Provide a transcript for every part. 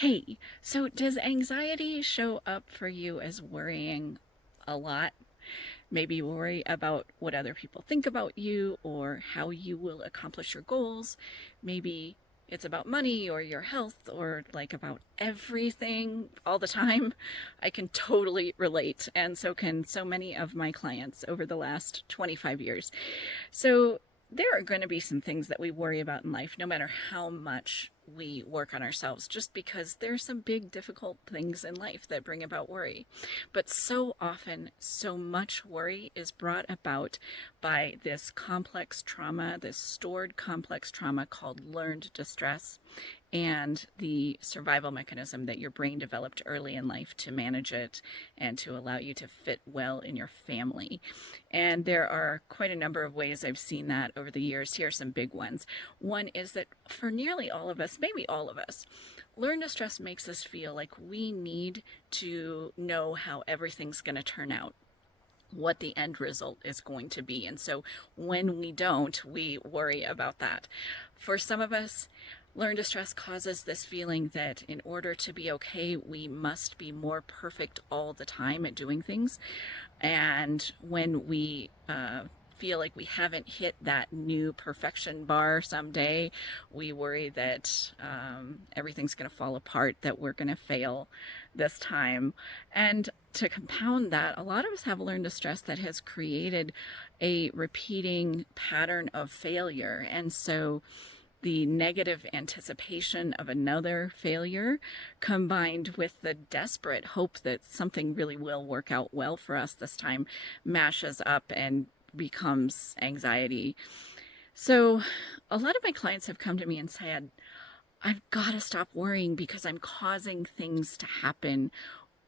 Hey, so does anxiety show up for you as worrying a lot? Maybe you worry about what other people think about you or how you will accomplish your goals. Maybe it's about money or your health or like about everything all the time. I can totally relate, and so can so many of my clients over the last 25 years. So there are going to be some things that we worry about in life, no matter how much we work on ourselves, just because there's some big, difficult things in life that bring about worry. But so often, so much worry is brought about by this complex trauma, this stored complex trauma called learned distress, and the survival mechanism that your brain developed early in life to manage it and to allow you to fit well in your family. And there are quite a number of ways I've seen that over the years. Here are some big ones. One is that for nearly all of us, maybe all of us, learned distress makes us feel like we need to know how everything's going to turn out, what the end result is going to be. And so when we don't, we worry about that. For some of us, learned distress causes this feeling that in order to be okay, we must be more perfect all the time at doing things. And when we feel like we haven't hit that new perfection bar someday, we worry that everything's going to fall apart, that we're going to fail this time. And to compound that, a lot of us have learned distress that has created a repeating pattern of failure. And so the negative anticipation of another failure combined with the desperate hope that something really will work out well for us this time mashes up and becomes anxiety. So a lot of my clients have come to me and said, I've got to stop worrying because I'm causing things to happen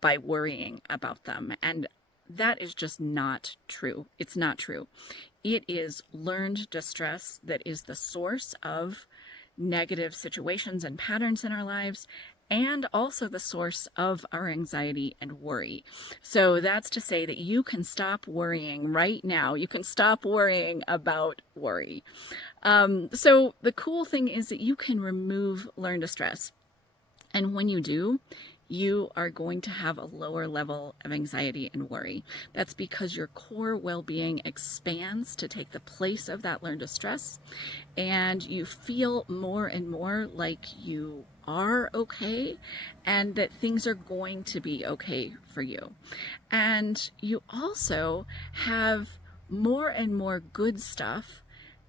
by worrying about them. And that is just not true. It's not true. It is learned distress that is the source of negative situations and patterns in our lives, and also the source of our anxiety and worry. So that's to say that you can stop worrying right now. You can stop worrying about worry. So the cool thing is that you can remove learned distress. And when you do, you are going to have a lower level of anxiety and worry. That's because your core well-being expands to take the place of that learned distress, and you feel more and more like you are okay and that things are going to be okay for you. And you also have more and more good stuff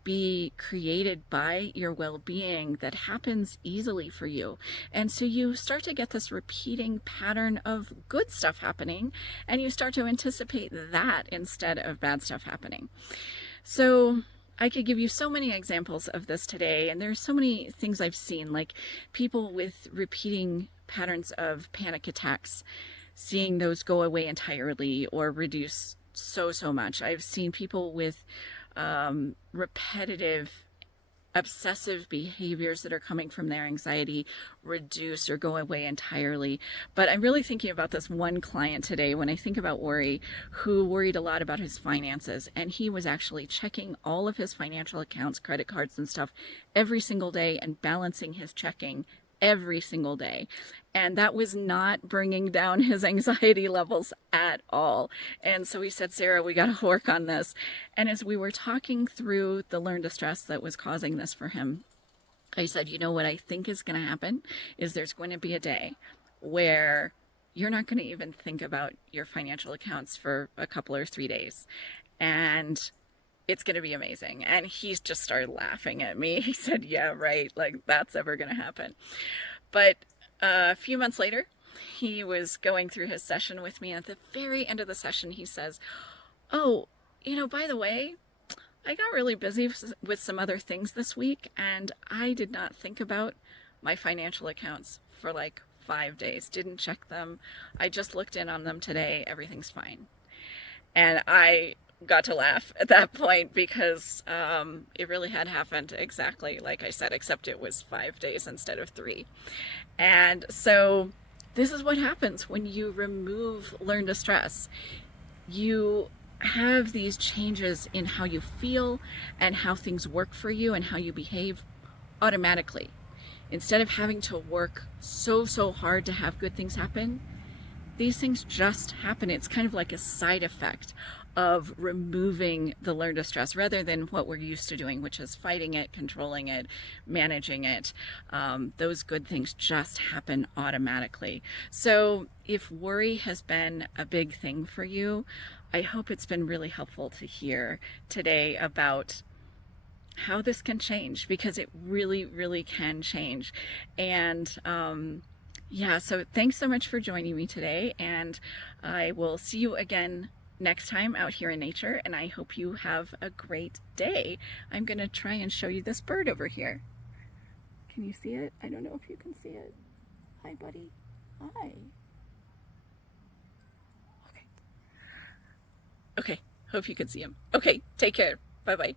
be created by your well-being that happens easily for you. And so you start to get this repeating pattern of good stuff happening, and you start to anticipate that instead of bad stuff happening. So I could give you so many examples of this today, and there's so many things I've seen, like people with repeating patterns of panic attacks, seeing those go away entirely or reduce so much. I've seen people with repetitive obsessive behaviors that are coming from their anxiety reduce or go away entirely. But I'm really thinking about this one client today when I think about worry, who worried a lot about his finances, and he was actually checking all of his financial accounts, credit cards and stuff every single day and balancing his checking every single day. And that was not bringing down his anxiety levels at all. And so he said, Sarah, we got to work on this. And as we were talking through the learned distress that was causing this for him, I said, you know what I think is going to happen is there's going to be a day where you're not going to even think about your financial accounts for a couple or 3 days. And it's going to be amazing. And he's just started laughing at me. He said, yeah, right. Like that's ever going to happen. But a few months later, he was going through his session with me. And at the very end of the session, he says, oh, by the way, I got really busy with some other things this week, and I did not think about my financial accounts for like 5 days. Didn't check them. I just looked in on them today. Everything's fine. And I got to laugh at that point because it really had happened exactly like I said, except it was 5 days instead of 3. And so this is what happens when you remove learned distress. You have these changes in how you feel and how things work for you and how you behave automatically. instead of having to work so hard to have good things happen, these things just happen. It's kind of like a side effect of removing the learned distress rather than what we're used to doing, which is fighting it, controlling it, managing it. Those good things just happen automatically. So if worry has been a big thing for you, I hope it's been really helpful to hear today about how this can change, because it really can change. And yeah, so thanks so much for joining me today, and I will see you again next time out here in nature, and I hope you have a great day. I'm gonna try and show you this bird over here. Can you see it? I don't know if you can see it. Hi, buddy. Hi. Okay. Okay, hope you can see him. Okay, take care. Bye-bye.